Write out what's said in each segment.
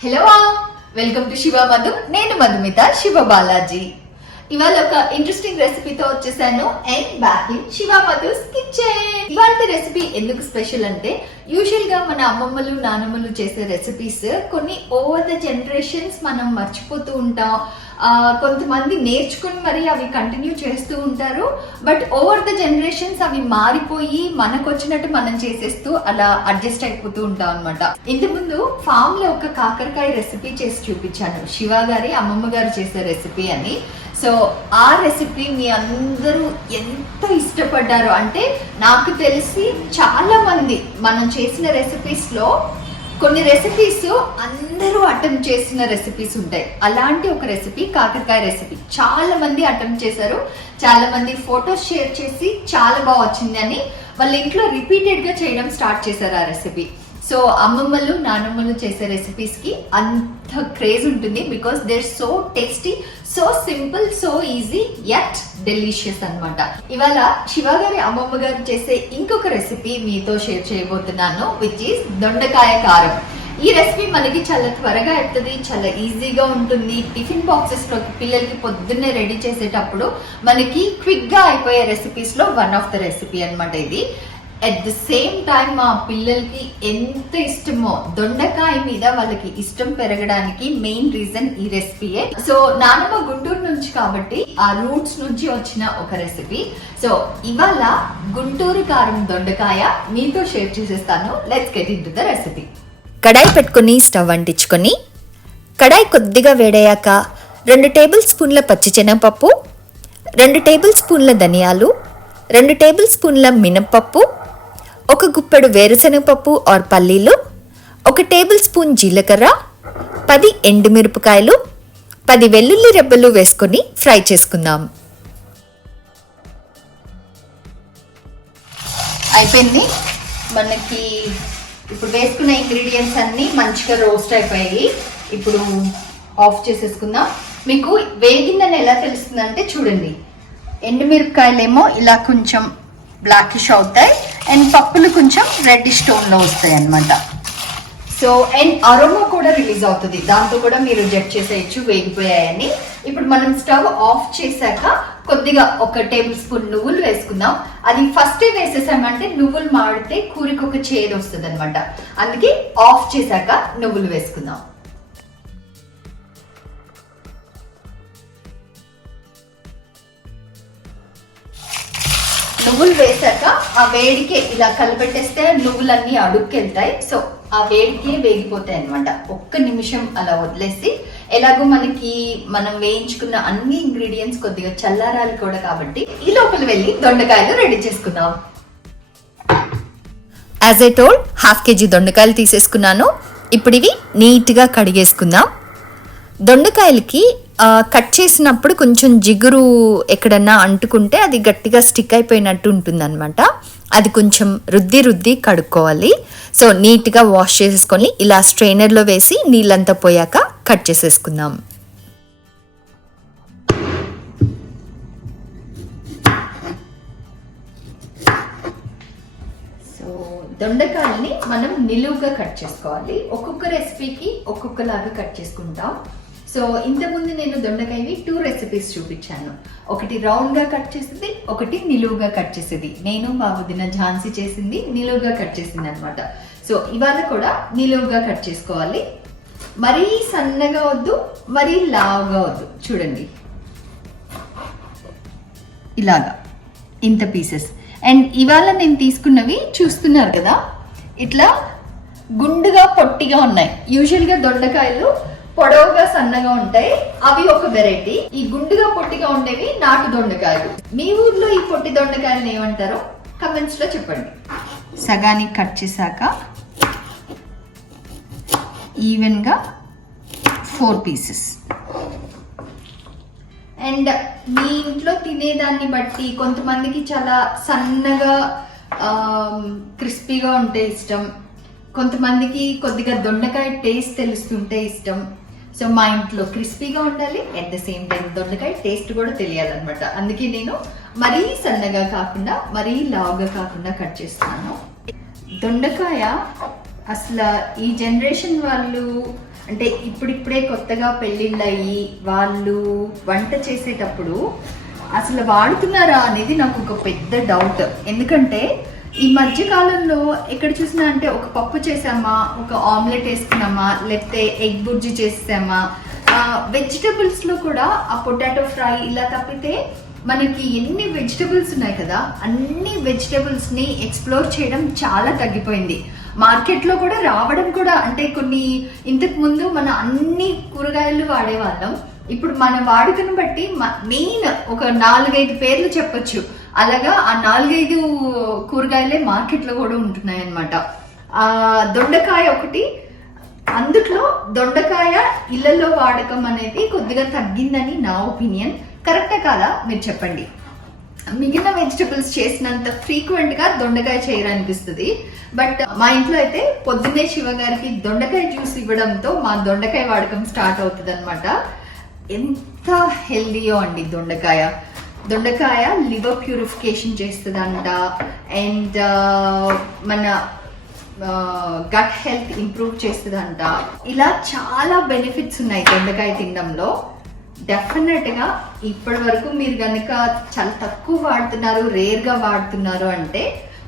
Hello welcome to Shiva Madhu నేను మధుమిత శివ బాలాజీ ఇవాళ ఒక ఇంట్రెస్టింగ్ రెసిపీతో వచ్చేసాను. And back in Shiva Madhu's kitchen ఇవాళ రెసిపీ ఎందుకు స్పెషల్ అంటే యూజువల్గా మన అమ్మమ్మలు నానమ్మలు చేసే రెసిపీస్ కొన్ని ఓవర్ ద జనరేషన్స్ మనం మర్చిపోతూ ఉంటాం. కొంతమంది నేర్చుకుని మరి అవి కంటిన్యూ చేస్తూ ఉంటారు. బట్ ఓవర్ ద జనరేషన్స్ అవి మారిపోయి మనకు వచ్చినట్టు మనం చేసేస్తూ అలా అడ్జస్ట్ అయిపోతూ ఉంటాం అనమాట ఇంతకుముందు ఫామ్లో ఒక కాకరకాయ రెసిపీ చేసి చూపించాను. శివ గారి అమ్మమ్మ గారు చేసే రెసిపీ అని. సో ఆ రెసిపీ మీ అందరూ ఎంత ఇష్టపడ్డారు అంటే నాకు తెలిసి చాలా మంది మనం చేసిన రెసిపీస్లో కొన్ని రెసిపీస్ అందరూ అటెంప్ట్ చేసిన రెసిపీస్ ఉంటాయి. అలాంటి ఒక రెసిపీ కాకరకాయ రెసిపీ చాలా మంది అటెంప్ట్ చేశారు. చాలా మంది ఫొటోస్ షేర్ చేసి చాలా బాగా వచ్చింది అని వాళ్ళ ఇంట్లో రిపీటెడ్గా చేయడం స్టార్ట్ చేశారు ఆ రెసిపీ సో అమ్మమ్మలు నానమ్మలు చేసే రెసిపీస్కి అంత క్రేజ్ ఉంటుంది because they're so tasty so simple so easy yet delicious అన్నమాట. ఇవాళ శివ గారి అమ్మమ్మ గారు చేసే ఇంకొక రెసిపీ మీతో షేర్ చేయబోతున్నాను విచ్ ఈస్ దొండకాయ కారం. ఈ రెసిపీ మనకి చాలా త్వరగా అవుతుంది చాలా ఈజీగా ఉంటుంది. టిఫిన్ బాక్సెస్లో పిల్లలకి పొద్దున్నే రెడీ చేసేటప్పుడు మనకి క్విక్గా అయిపోయే రెసిపీస్లో వన్ ఆఫ్ ద రెసిపీ అనమాట ఇది. అట్ ద సేమ్ టైం మా పిల్లలకి ఎంత ఇష్టమో దొండకాయ మీద వాళ్ళకి ఇష్టం పెరగడానికి మెయిన్ రీజన్ ఈ రెసిపీయే సో నానమ్మ గుంటూరు నుంచి కాబట్టి ఆ రూట్స్ నుంచి వచ్చిన ఒక రెసిపీ సో ఇవాళ గుంటూరు కారం దొండకాయ మీతో షేర్ చేసేస్తాను. Let's get into the recipe కడాయి పెట్టుకొని స్టవ్ అంటించుకొని కడాయి కొద్దిగా వేడయ్యాక రెండు టేబుల్ స్పూన్ల పచ్చిశనగపప్పు రెండు టేబుల్ స్పూన్ల ధనియాలు రెండు టేబుల్ స్పూన్ల మినప్పప్పు ఒక గుప్పెడు వేరుశనగపప్పు ఆర్ పల్లీలు ఒక టేబుల్ స్పూన్ జీలకర్ర పది ఎండుమిరపకాయలు పది వెల్లుల్లి రెబ్బలు వేసుకొని ఫ్రై చేసుకుందాం. అయిపోయింది. మనకి ఇప్పుడు వేసుకున్న ఇంగ్రీడియంట్స్ అన్ని మంచిగా రోస్ట్ అయిపోయాయి. ఇప్పుడు ఆఫ్ చేసేసుకుందాం. మీకు వేగిందని ఎలా తెలుస్తుందంటే చూడండి. ఎండుమిరపకాయలేమో ఇలా కొంచెం బ్లాకిష్ అవుతాయి. అండ్ పప్పులు కొంచెం రెడ్డిష్ టోన్లో వస్తాయి అనమాట సో అండ్ అరోమా కూడా రిలీజ్ అవుతుంది. దాంతో కూడా మీరు జడ్జ్ చేసేయచ్చు వేగిపోయాయని. ఇప్పుడు మనం స్టవ్ ఆఫ్ చేశాక కొద్దిగా ఒక టేబుల్ స్పూన్ నువ్వులు వేసుకుందాం. అది ఫస్ట్ వేసేసామంటే నువ్వులు మాడితే కూరికి ఒక చేదు వస్తుంది అనమాట అందుకే ఆఫ్ చేశాక నువ్వులు వేసుకుందాం. నువ్వులు వేసాక ఆ వేడికే ఇలా కలపెట్టేస్తే నువ్వులన్నీ అడుక్కెళ్తాయి. సో ఆ వేడికే వేగిపోతాయి అనమాట ఒక్క నిమిషం అలా వదిలేసి ఎలాగో మనకి మనం వేయించుకున్న అన్ని ఇంగ్రీడియంట్స్ కొద్దిగా చల్లారాలు కూడా కాబట్టి ఈ లోపల వెళ్ళి దొండకాయలు రెడీ చేసుకుందాం. As I told half KG దొండకాయలు తీసేసుకున్నాను. ఇప్పుడు ఇవి నీట్గా కడిగేసుకుందాం. దొండకాయలకి కట్ చేసినప్పుడు కొంచెం జిగురు ఎక్కడన్నా అంటుకుంటే అది గట్టిగా స్టిక్ అయిపోయినట్టు ఉంటుందన్నమాట. అది కొంచెం రుద్ది రుద్ది కడుక్కోవాలి. సో నీట్గా వాష్ చేసేసుకొని ఇలా స్ట్రైనర్లో వేసి నీళ్ళంతా పోయాక కట్ చేసేసుకుందాం. దొండకాయల్ని మనం నిలువుగా కట్ చేసుకోవాలి. ఒక్కొక్క రెసిపీకి ఒక్కొక్కలాగా కట్ చేసుకుంటాం. సో ఇంతకుముందు నేను దొండకాయవి టూ రెసిపీస్ చూపించాను. ఒకటి రౌండ్గా కట్ చేసింది ఒకటి నిలువుగా కట్ చేసేది. నేను మా వదిన ఝాన్సీ చేసింది నిలువుగా కట్ చేసింది అనమాట సో ఇవాళ కూడా నిలువుగా కట్ చేసుకోవాలి. మరీ సన్నగా వద్దు మరీ లావుగా వద్దు. చూడండి. ఇలాగా. ఇంత పీసెస్ అండ్ ఇవాళ నేను తీసుకున్నవి చూస్తున్నారు కదా ఇట్లా గుండుగా పొట్టిగా ఉన్నాయి. యూజువల్గా దొండకాయలు పొడవుగా సన్నగా ఉంటాయి. అవి ఒక వెరైటీ. ఈ గుండుగా పొట్టిగా ఉండేవి నాటు దొండకాయలు. మీ ఊర్లో ఈ పొట్టి దొండకాయలను ఏమంటారో కమెంట్స్లో చెప్పండి. సగానికి కట్ చేశాక ఈవెన్గా ఫోర్ పీసెస్ అండ్ మీ ఇంట్లో తినేదాన్ని బట్టి కొంతమందికి చాలా సన్నగా క్రిస్పీగా ఉంటే ఇష్టం. కొంతమందికి కొద్దిగా దొండకాయ టేస్ట్ తెలుస్తుంటే ఇష్టం. సో మా ఇంట్లో క్రిస్పీగా ఉండాలి అట్ ద సేమ్ టైం దొండకాయ టేస్ట్ కూడా తెలియాలన్నమాట. అందుకే నేను మరీ సన్నగా కాకుండా మరీ లావుగా కాకుండా కట్ చేస్తున్నాను. దొండకాయ అసలు ఈ జనరేషన్ వాళ్ళు అంటే ఇప్పుడిప్పుడే కొత్తగా పెళ్ళిళ్ళయి వాళ్ళు వంట చేసేటప్పుడు అసలు వాడుతున్నారా అనేది నాకు ఒక పెద్ద డౌట్ ఎందుకంటే ఈ మధ్య కాలంలో ఎక్కడ చూసినా అంటే ఒక పప్పు చేసామా ఒక ఆమ్లెట్ వేసుకున్నామా లేకపోతే ఎగ్ బుర్జీ చేసామా వెజిటబుల్స్లో కూడా ఆ పొటాటో ఫ్రై ఇలా తప్పితే మనకి ఎన్ని వెజిటబుల్స్ ఉన్నాయి కదా అన్ని వెజిటబుల్స్ని ఎక్స్ప్లోర్ చేయడం చాలా తగ్గిపోయింది. మార్కెట్లో కూడా రావడం కూడా అంటే కొన్ని ఇంతకు ముందు మన అన్ని కూరగాయలు వాడేవాళ్ళం. ఇప్పుడు మన వాడుకను బట్టి మెయిన్ ఒక నాలుగైదు పేర్లు చెప్పొచ్చు. అలాగా ఆ నాలుగైదు కూరగాయలే మార్కెట్లో కూడా ఉంటున్నాయి అనమాట దొండకాయ ఒకటి అందుట్లో దొండకాయ ఇళ్ళలో వాడకం అనేది కొద్దిగా తగ్గిందని నా ఒపీనియన్. కరెక్టే కాదా? మీరు చెప్పండి. మిగిలిన వెజిటబుల్స్ చేసినంత ఫ్రీక్వెంట్గా దొండకాయ చేయరనిపిస్తుంది. బట్ మా ఇంట్లో అయితే పొద్దున్నే శివ గారికి దొండకాయ జ్యూస్ ఇవ్వడంతో మా దొండకాయ వాడకం స్టార్ట్ అవుతుంది అనమాట ఎంత హెల్దీయో అండి దొండకాయ. దొండకాయ లివర్ ప్యూరిఫికేషన్ చేస్తుందంట. అండ్ మన గట్ హెల్త్ ఇంప్రూవ్ చేస్తుందంట. ఇలా చాలా బెనిఫిట్స్ ఉన్నాయి దొండకాయ తినడంలో. డెఫినెట్గా ఇప్పటి వరకు మీరు కనుక చాలా తక్కువ వాడుతున్నారు రేర్గా వాడుతున్నారు అంటే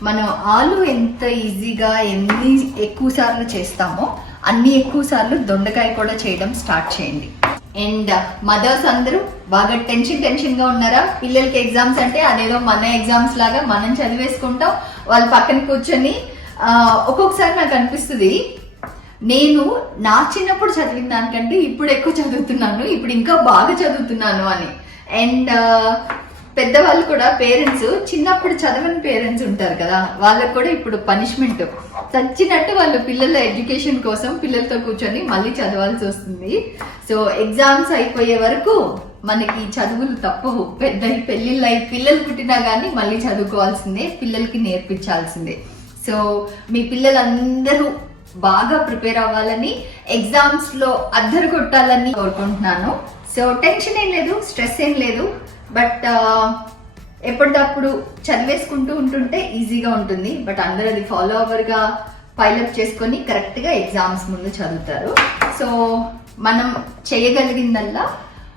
మనం ఆలు ఎంత ఈజీగా ఎన్ని ఎక్కువ సార్లు చేస్తామో అన్ని ఎక్కువ సార్లు దొండకాయ కూడా చేయడం స్టార్ట్ చేయండి. అండ్ మదర్స్ uh, అందరూ బాగా టెన్షన్ టెన్షన్గా ఉన్నారా? పిల్లలకి ఎగ్జామ్స్ అంటే అదేదో మన ఎగ్జామ్స్ లాగా మనం చదివేసుకుంటాం. వాళ్ళ పక్కన కూర్చొని ఒక్కొక్కసారి నాకు అనిపిస్తుంది నేను నా చిన్నప్పుడు చదివిన దానికంటే ఇప్పుడు ఎక్కువ చదువుతున్నాను ఇప్పుడు ఇంకా బాగా చదువుతున్నాను అని. అండ్ పెద్దవాళ్ళు కూడా పేరెంట్స్ చిన్నప్పుడు చదవని పేరెంట్స్ ఉంటారు కదా వాళ్ళకు కూడా ఇప్పుడు పనిష్మెంట్. చచ్చినట్టు వాళ్ళు పిల్లల ఎడ్యుకేషన్ కోసం పిల్లలతో కూర్చొని మళ్ళీ చదవాల్సి వస్తుంది. సో ఎగ్జామ్స్ అయిపోయే వరకు మనకి చదువులు తప్పవు. పెద్ద పెళ్ళిళ్ళు అయి పిల్లలు పుట్టినా కానీ మళ్ళీ చదువుకోవాల్సిందే పిల్లలకి నేర్పించాల్సిందే. సో మీ పిల్లలందరూ బాగా ప్రిపేర్ అవ్వాలని ఎగ్జామ్స్లో అద్దరు కొట్టాలని కోరుకుంటున్నాను. సో టెన్షన్ ఏం లేదు స్ట్రెస్ ఏం లేదు. బట్ ఎప్పటికప్పుడు చదివేసుకుంటూ ఉంటుంటే ఈజీగా ఉంటుంది. బట్ అందరూ అది ఫాలో అవర్గా పైలప్ చేసుకొని కరెక్ట్గా ఎగ్జామ్స్ ముందు చదువుతారు. సో మనం చేయగలిగిందల్లా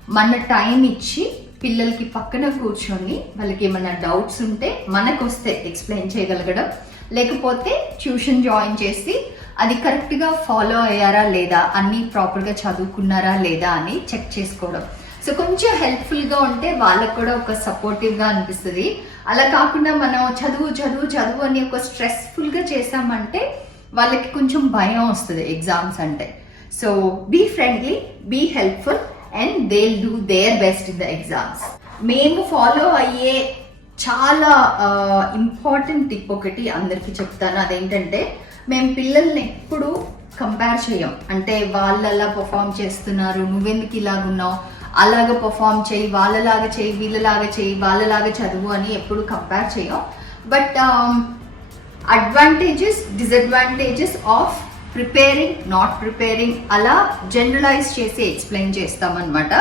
మన టైం ఇచ్చి పిల్లలకి పక్కన కూర్చొని వాళ్ళకి ఏమైనా డౌట్స్ ఉంటే మనకు వస్తే ఎక్స్ప్లెయిన్ చేయగలగడం. లేకపోతే ట్యూషన్ జాయిన్ చేసి అది కరెక్ట్గా ఫాలో అయ్యారా లేదా అన్నీ ప్రాపర్గా చదువుకున్నారా లేదా అని చెక్ చేసుకోవడం. సో కొంచెం హెల్ప్ఫుల్గా ఉంటే వాళ్ళకు కూడా ఒక సపోర్టివ్గా అనిపిస్తుంది. అలా కాకుండా మనం చదువు చదువు చదువు అని ఒక స్ట్రెస్ఫుల్గా చేసామంటే వాళ్ళకి కొంచెం భయం వస్తుంది ఎగ్జామ్స్ అంటే. So be friendly be helpful and they do their best in the exams మేము ఫాలో అయ్యే చాలా ఇంపార్టెంట్ టిప్ ఒకటి అందరికీ చెప్తాను. అదేంటంటే మేము పిల్లల్ని ఎప్పుడు కంపేర్ చేయం. అంటే వాళ్ళలా పర్ఫామ్ చేస్తున్నారు నువ్వెందుకు ఇలాగున్నావు? అలాగ పర్ఫామ్ చేయి వాళ్ళలాగా చేయి వీళ్ళలాగా చేయి వాళ్ళలాగా చదువు అని ఎప్పుడు కంపేర్ చేయం but advantages disadvantages of preparing not preparing అలా జనరలైజ్ చేసి ఎక్స్ప్లెయిన్ చేస్తామన్నమాట.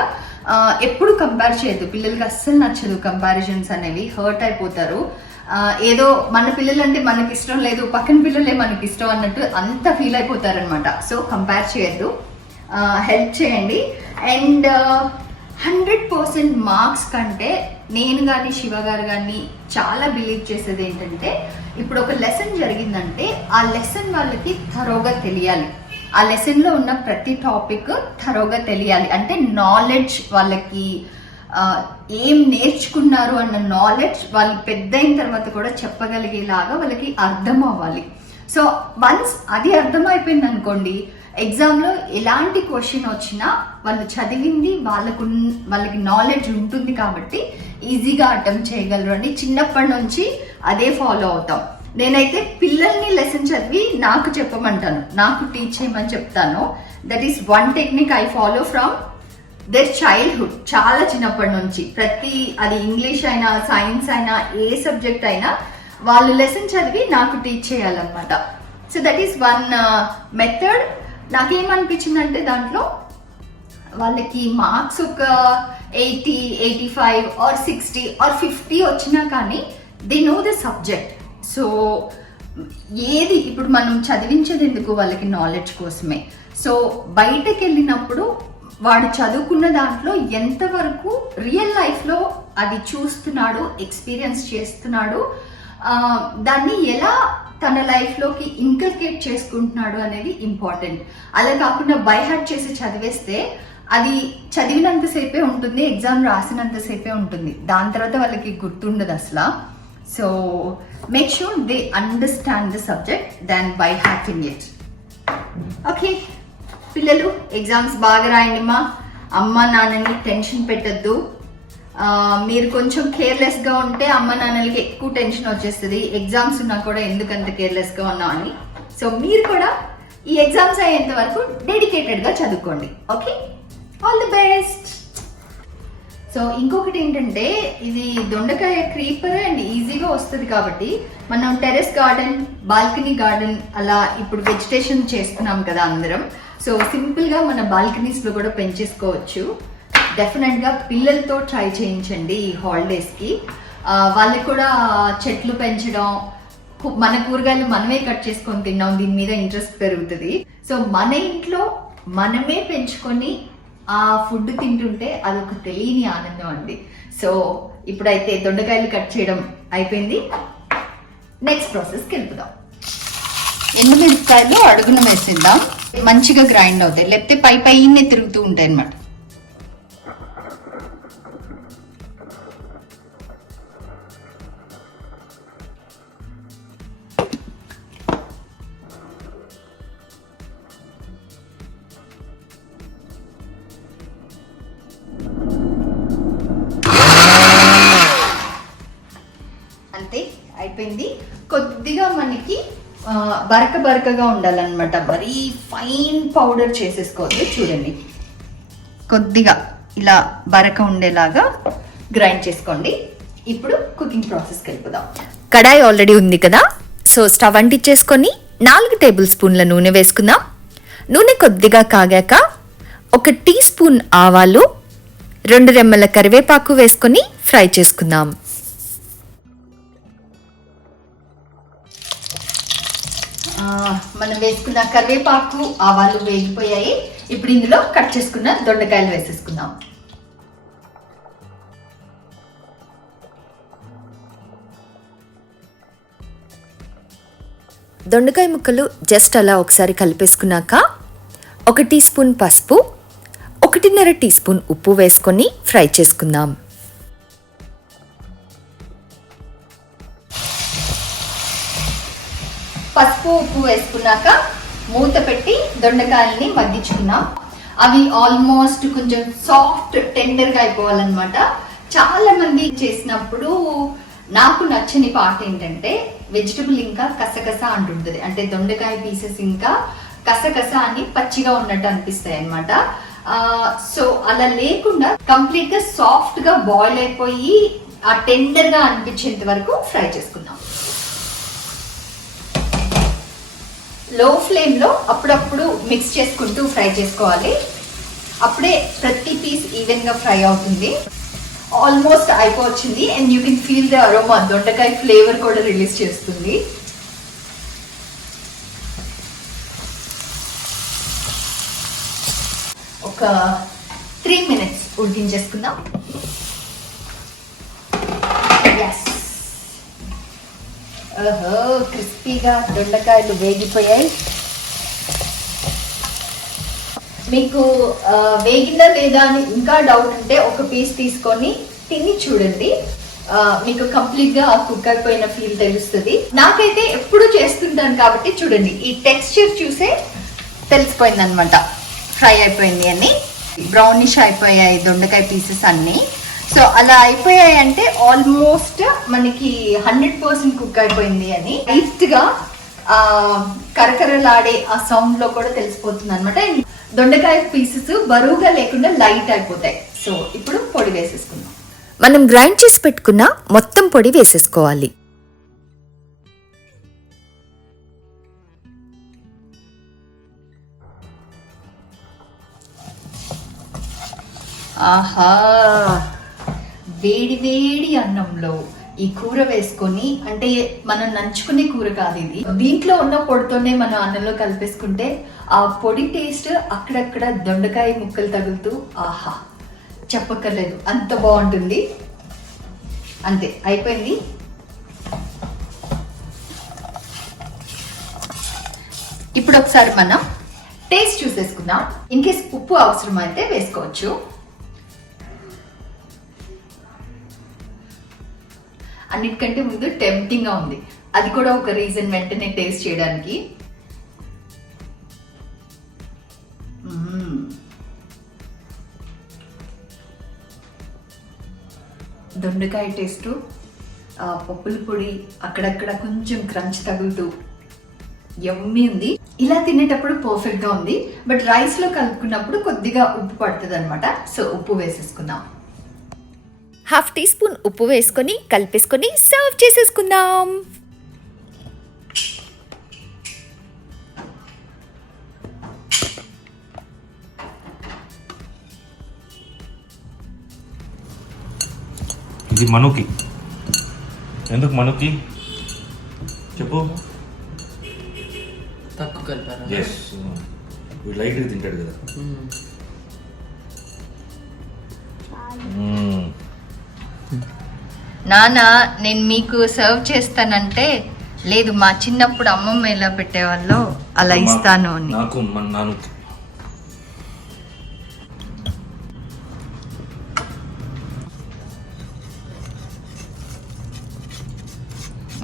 ఎప్పుడు కంపేర్ చేయొద్దు. పిల్లలకి అస్సలు నచ్చదు కంపారిజన్స్ అనేవి. హర్ట్ అయిపోతారు. ఏదో మన పిల్లలంటే మనకి ఇష్టం లేదు పక్కన పిల్లలే మనకి ఇష్టం అన్నట్టు అంత ఫీల్ అయిపోతారనమాట సో కంపేర్ చేయొద్దు. హెల్ప్ చేయండి. అండ్ హండ్రెడ్ పర్సెంట్ మార్క్స్ కంటే నేను కానీ శివ గారు కానీ చాలా బిలీవ్ చేసేది ఏంటంటే ఇప్పుడు ఒక లెసన్ జరిగిందంటే ఆ లెసన్ వాళ్ళకి థరోగా తెలియాలి. ఆ లెసన్లో ఉన్న ప్రతి టాపిక్ థరోగా తెలియాలి. అంటే నాలెడ్జ్ వాళ్ళకి ఏం నేర్చుకున్నారు అన్న నాలెడ్జ్ వాళ్ళు పెద్ద అయిన తర్వాత కూడా చెప్పగలిగేలాగా వాళ్ళకి అర్థం అవ్వాలి. సో వన్స్ అది అర్థమైపోయింది అనుకోండి ఎగ్జామ్లో ఎలాంటి క్వశ్చన్ వచ్చినా వాళ్ళు చదివింది వాళ్ళకు వాళ్ళకి నాలెడ్జ్ ఉంటుంది కాబట్టి ఈజీగా అటెంప్ట్ చేయగలరు అని చిన్నప్పటి నుంచి అదే ఫాలో అవుతాం. నేనైతే పిల్లల్ని లెసన్ చదివి నాకు చెప్పమంటాను నాకు టీచ్ చేయమని చెప్తాను. That is one technique I follow from their childhood చాలా చిన్నప్పటి నుంచి. ప్రతి అది ఇంగ్లీష్ అయినా సైన్స్ అయినా ఏ సబ్జెక్ట్ అయినా వాళ్ళు లెసన్ చదివి నాకు టీచ్ చేయాలన్నమాట. So that is one method నాకేమనిపించిందంటే దాంట్లో వాళ్ళకి మార్క్స్ ఒక eighty eighty five or sixty or fifty వచ్చినా కానీ they know the subject so ఏది ఇప్పుడు మనం చదివించేది ఎందుకు వాళ్ళకి నాలెడ్జ్ కోసమే? సో బయటకు వెళ్ళినప్పుడు వాడు చదువుకున్న దాంట్లో ఎంతవరకు రియల్ లైఫ్లో అది చూస్తున్నాడు ఎక్స్పీరియన్స్ చేస్తున్నాడు దాన్ని ఎలా తన లైఫ్లోకి ఇన్కల్కేట్ చేసుకుంటున్నాడు అనేది ఇంపార్టెంట్ అలా కాకుండా బై హార్ట్ చేసి చదివేస్తే అది చదివినంతసేపే ఉంటుంది ఎగ్జామ్ రాసినంతసేపే ఉంటుంది. దాని తర్వాత వాళ్ళకి గుర్తుండదు అసలు. So make sure they understand the subject than by hearting it okay పిల్లలు ఎగ్జామ్స్ బాగా రాయండి మా అమ్మ నాన్నని టెన్షన్ పెట్టద్దు. మీరు కొంచెం కేర్లెస్గా ఉంటే అమ్మ నాన్నలకి ఎక్కువ టెన్షన్ వచ్చేస్తుంది. ఎగ్జామ్స్ ఉన్నా కూడా ఎందుకంత కేర్లెస్గా ఉన్నాం అని. సో మీరు కూడా ఈ ఎగ్జామ్స్ అయ్యేంత వరకు డెడికేటెడ్గా చదువుకోండి. Okay all the best so ఇంకొకటి ఏంటంటే ఇది దొండకాయ క్రీపర్ అండ్ ఈజీగా వస్తుంది కాబట్టి మనం టెరెస్ గార్డెన్ బాల్కనీ గార్డెన్ అలా ఇప్పుడు వెజిటేషన్ చేస్తున్నాం కదా అందరం. సో సింపుల్గా మన బాల్కనీస్లో కూడా పెంచేసుకోవచ్చు. డెఫినెట్గా పిల్లలతో ట్రై చేయించండి ఈ హాలిడేస్కి వాళ్ళకి కూడా చెట్లు పెంచడం మన కూరగాయలు మనమే కట్ చేసుకొని తిన్నాం దీని మీద ఇంట్రెస్ట్ పెరుగుతుంది. సో మన ఇంట్లో మనమే పెంచుకొని ఆ ఫుడ్ తింటుంటే అదొక తెలియని ఆనందం అండి. సో ఇప్పుడైతే దొండకాయలు కట్ చేయడం అయిపోయింది. నెక్స్ట్ ప్రాసెస్కి వెళ్ళిపోదాం ఎండుమిరపకాయలు అడుగున వేసేద్దాం. మంచిగా గ్రైండ్ అవుతాయి. లేకపోతే పై పైనే తిరుగుతూ ఉంటాయి అన్నమాట బరక బరకగా ఉండాలన్నమాట. మరీ ఫైన్ పౌడర్ చేసేసుకోవద్దు చూడండి. కొద్దిగా ఇలా బరక ఉండేలాగా గ్రైండ్ చేసుకోండి. ఇప్పుడు కుకింగ్ ప్రాసెస్కి వెళ్ళిపోదాం కడాయి ఆల్రెడీ ఉంది కదా? సో స్టవ్ అంటించేసుకొని నాలుగు టేబుల్ స్పూన్ల నూనె వేసుకుందాం. నూనె కొద్దిగా కాగాక ఒక టీ స్పూన్ ఆవాలు రెండు రెమ్మల కరివేపాకు వేసుకొని ఫ్రై చేసుకుందాం. మనం వేసుకున్న కరివేపాకు ఆవాలు వేగిపోయాయి. ఇప్పుడు ఇందులో కట్ చేసుకున్న దొండకాయలు వేసేసుకుందాం. దొండకాయ ముక్కలు జస్ట్ అలా ఒకసారి కలిపేసుకున్నాక ఒక టీ స్పూన్ పసుపు ఒకటిన్నర టీ స్పూన్ ఉప్పు వేసుకొని ఫ్రై చేసుకుందాం. పసుపు ఉప్పు వేసుకున్నాక మూత పెట్టి దొండకాయల్ని మగ్గించుకున్నాం. అవి ఆల్మోస్ట్ కొంచెం సాఫ్ట్ టెండర్గా అయిపోవాలన్నమాట. చాలా మంది చేసినప్పుడు నాకు నచ్చని పార్ట్ ఏంటంటే వెజిటబుల్ ఇంకా కసకస అంటుంటుంది. అంటే దొండకాయ పీసెస్ ఇంకా కసకస అని పచ్చిగా ఉన్నట్టు అనిపిస్తాయి అనమాట సో అలా లేకుండా కంప్లీట్గా సాఫ్ట్గా బాయిల్ అయిపోయి ఆ టెండర్గా అనిపించేంత వరకు ఫ్రై చేసుకుందాం. లో ఫ్లేమ్లో అప్పుడప్పుడు మిక్స్ చేసుకుంటూ ఫ్రై చేసుకోవాలి. అప్పుడే ప్రతి పీస్ ఈవెన్గా ఫ్రై అవుతుంది. Almost అయిపోవచ్చింది and you can feel the aroma దొండకాయ ఫ్లేవర్ కూడా రిలీజ్ చేస్తుంది. ఒక త్రీ మినిట్స్ ఉడికించేసుకుందాం. ఎస్ ఓహో క్రిస్పీగా దొండకాయలు వేగిపోయాయి. మీకు వేగిందా లేదా అని ఇంకా డౌట్ ఉంటే ఒక పీస్ తీసుకొని తిని చూడండి. మీకు కంప్లీట్గా కుక్ అయిపోయిన ఫీల్ తెలుస్తుంది. నాకైతే ఎప్పుడు చేస్తుంటాను కాబట్టి చూడండి. ఈ టెక్స్చర్ చూసే తెలిసిపోయింది అనమాట ఫ్రై అయిపోయింది అని. బ్రౌనిష్ అయిపోయాయి దొండకాయ పీసెస్ అన్నీ. సో అలా అయిపోయాయి అంటే ఆల్మోస్ట్ మనకి హండ్రెడ్ పర్సెంట్ కుక్ అయిపోయింది అని. లైట్గా ఆ, కరకరలాడే ఆ సౌండ్లో కూడా తెలిసిపోతుంది అనమాట దొండకాయ పీసెస్ బరువుగా లేకుండా లైట్ అయిపోతాయి. సో ఇప్పుడు పొడి వేసేసుకుందాం. మనం గ్రైండ్ చేసి పెట్టుకున్న మొత్తం పొడి వేసేసుకోవాలి. ఆహా! వేడి వేడి అన్నంలో ఈ కూర వేసుకొని అంటే మనం నంచుకునే కూర కాదు ఇది. దీంట్లో ఉన్న పొడితోనే మనం అన్నంలో కలిపేసుకుంటే ఆ పొడి టేస్ట్ అక్కడక్కడ దొండకాయ ముక్కలు తగులుతూ ఆహా చెప్పక్కర్లేదు. అంత బాగుంటుంది. అంతే అయిపోయింది. ఇప్పుడు ఒకసారి మనం టేస్ట్ చూసేసుకుందాం. ఇన్ కేస్ ఉప్పు అవసరం అయితే వేసుకోవచ్చు. అన్నిటికంటే ముందు టెంప్టింగ్గా ఉంది. అది కూడా ఒక రీజన్ వెంటనే టేస్ట్ చేయడానికి. దొండకాయ టేస్ట్ పప్పుల పొడి అక్కడక్కడ కొంచెం క్రంచ్ తగులుతూ ఎమ్మి ఉంది. ఇలా తినేటప్పుడు పర్ఫెక్ట్గా ఉంది. బట్ రైస్లో కలుపుకున్నప్పుడు కొద్దిగా ఉప్పు పడుతుంది అనమాట సో ఉప్పు వేసేసుకుందాం. హాఫ్ టీ స్పూన్ ఉప్పు వేసుకొని కలిపేసుకొని సర్వ్ చేసేసుకుందాం. ఇది మనుకి. ఎందుకు మనుకి? చెప్పు. తక్కువ కలిపారా? ఎస్ వీడు లైట్గా తింటాడు కదా. నాన్న నేను మీకు సర్వ్ చేస్తానంటే లేదు మా చిన్నప్పుడు అమ్మమ్మ ఎలా పెట్టేవాళ్ళో అలా ఇస్తాను అని. నాకు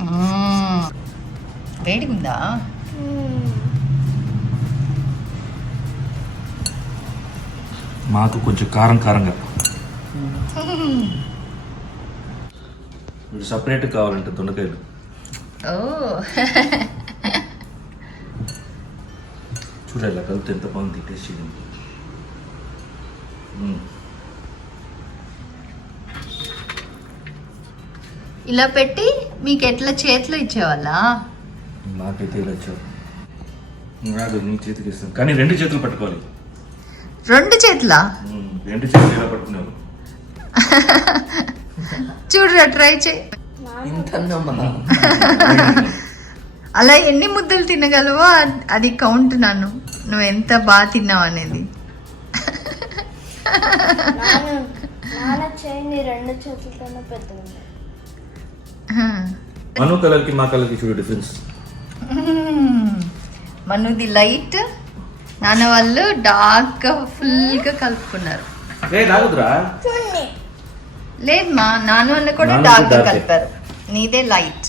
మ్మ్. వేడిగుందా? మాకు కొంచెం కారం కారంగా. వీడు సపరేట్ కావాలంటే దొండకాయలు. ఓ. చూడాలి ఇలా కలిపితే ఎంత బాగుంది టేస్ట్. ఇలా పెట్టి మీకు ఎట్లా చేతిలో ఇచ్చేవాళ్ళ? నాకైతే ఇలా వచ్చావు రాదు నీ చేతికి ఇస్తాను. కానీ రెండు చేతులు పట్టుకోవాలి. రెండు చేతులా. రెండు చేతులు ఇలా పట్టుకున్నావు? చూడరా ట్రై చేయి. అలా ఎన్ని ముద్దలు తినగలవో అది కౌంట్ నన్ను. నువ్వు ఎంత బాగా తిన్నావు అనేది. మను కలర్కి మా కలర్కి చూడు డిఫరెన్స్ మనుది లైట్ నాన్న వాళ్ళు డార్క్గా ఫుల్గా కలుపుకున్నారు. ఏ రాగుదురా చూడండి. లేదు మా నాన్న వాళ్ళు కూడా డార్క్ dark. కలిపారు. నీదే లైట్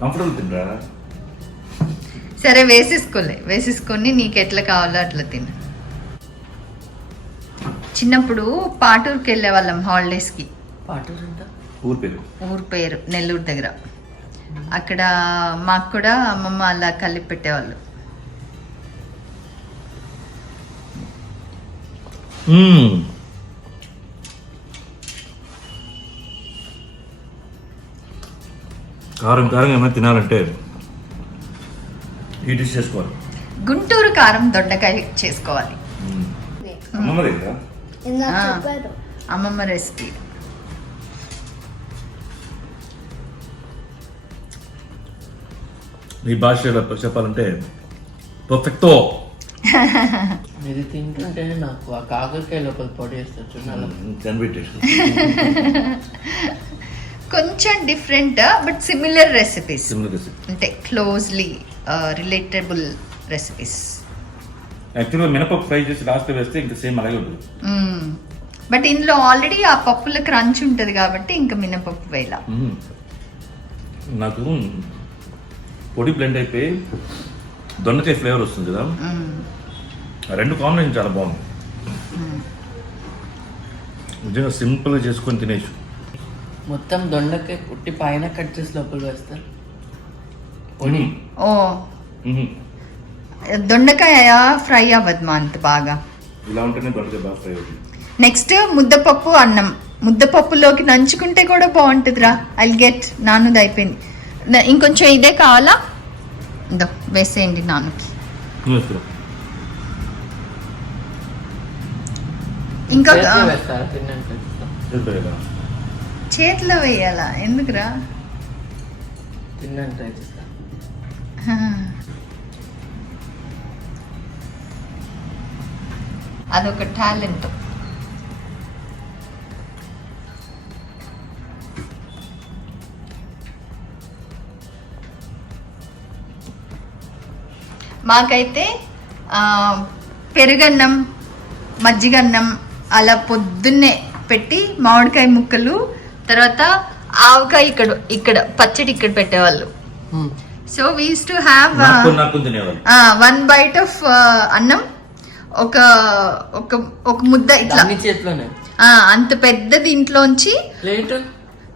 కంఫర్టబుల్ తినరా? సరే వేసేసుకోలే. వేసేసుకొని నీకు ఎట్లా కావాలో అట్లా తిను. చిన్నప్పుడు పాటూరుకి వెళ్ళే వాళ్ళం హాలిడేస్కి ఎంత ఊరి పేరు? ఊరు పేరు నెల్లూరు దగ్గర. అక్కడ మాకు కూడా అమ్మమ్మ అలా కలిపి పెట్టేవాళ్ళు. మ్మ్. కారం కారం ఏమైనా తినాలంటే ఈ డిష్ చేసుకోవాలి. గుంటూరు కారం దొండకాయ చేసుకోవాలి. అమ్మమ్మది కదా అమ్మమ్మ రెసిపీ. నీ భాషలో చెప్పాలంటే పర్ఫెక్టో ఇది తింటుంటే నాకు ఆ కాకరకాయ లోపల పొడి వేస్తారు చూడాలి కనిపెట్టేసి. కొంచెం different but similar recipes similar recipe అంటే క్లోజ్లీ రిలేటబుల్ రెసిపీస్ యాక్చువల్గా మినపప్పు ఫ్రై చేసి లాస్ట్ వేస్తే ఇంకా సేమ్ అలాగే ఉంటుంది. బట్ ఇందులో ఆల్రెడీ ఆ పప్పుల క్రంచ్ ఉంటుంది కాబట్టి ఇంకా మినపప్పు వేయాల. మ్మ్. నాకు పొడి బ్లెండ్ అయిపోయి దొండకాయ ఫ్లేవర్ వస్తుంది కదా. ఆ రెండు కాంబినేషన్ చాలా బాగుంది. నిజంగా సింపుల్గా చేసుకొని తినేచ్చు మొత్తం దొండకాయ పుట్టి పైన కట్ చేసి లోపల వేస్తారు. పొడి. ఓ. దొండకాయ ఫ్రై అవ్వదు మా అంత బాగా. ఇలా ఉంటేనే దొండకాయ బాగా ఫ్రై అవుతుంది. నెక్స్ట్ ముద్దపప్పు అన్నం. ముద్దపప్పులోకి నంచుకుంటే కూడా బాగుంటుందిరా. ఐ గెట్ నాన్నది అయిపోయింది. ఇంకొంచెం ఇదే కావాలా? ఇదో వేసేయండి నాన్నకి. ఇంకా చేతిలో వేయాలా? ఎందుకురా? తిన్నాను ట్రై చేస్తా. అదొక టాలెంట్. మాకైతే పెరుగన్నం మజ్జిగన్నం అలా పొద్దున్నే పెట్టి మామిడికాయ ముక్కలు తర్వాత ఆవకాయ ఇక్కడ ఇక్కడ పచ్చడి ఇక్కడ పెట్టేవాళ్ళు. సో వీస్ టు హ్యావ్ నాకు నాకు తినేవాళ్ళు. వన్ బైట్ ఆఫ్ అన్నం ఒక ఒక ఒక ముద్ద ఇట్లా. అన్ని చేతిలోనే? ఆ, అంత పెద్ద దీంట్లోంచి ప్లేట్?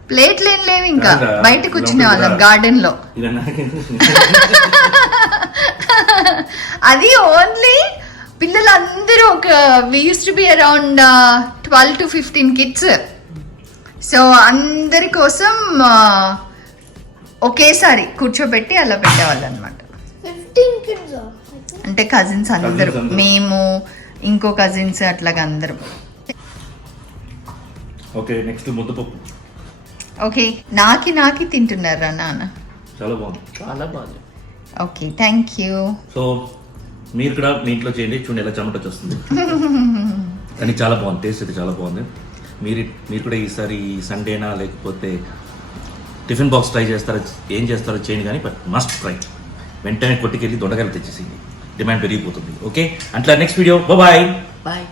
ప్లేట్లు ఏం లేవు ఇంకా? బయట కూర్చునే వాళ్ళం. గార్డెన్లో అది ఓన్లీ పిల్లలందరూ ఒక we use to be around twelve to fifteen kids so అందరి కోసం ఒకేసారి కూర్చోబెట్టి అలా పెట్టేవాళ్ళు అనమాట అంటే కజిన్స్ అందరూ. మేము ఇంకో కజిన్స్ అట్లాగా అందరం. ఓకే నెక్స్ట్ ముద్దపప్పు. ఓకే నాకి నాకి తింటున్నారా నాన్న? చాలా బాగుంది. చాలా బాగుంది. ఓకే థ్యాంక్ యూ సో మీరు కూడా మీ ఇంట్లో చేయండి చూడండి ఎలా చెమట వచ్చేస్తుంది. కానీ చాలా బాగుంది టేస్ట్ అయితే చాలా బాగుంది. మీరు మీరు కూడా ఈసారి సండేనా లేకపోతే టిఫిన్ బాక్స్ ట్రై చేస్తారో ఏం చేస్తారో చేయండి కానీ బట్ మస్ట్ ట్రై వెంటనే కొట్టుకెళ్ళి దొండకాయలు తెచ్చేసింది డిమాండ్ పెరిగిపోతుంది. ఓకే? అట్లా నెక్స్ట్ వీడియో బాయ్ బాయ్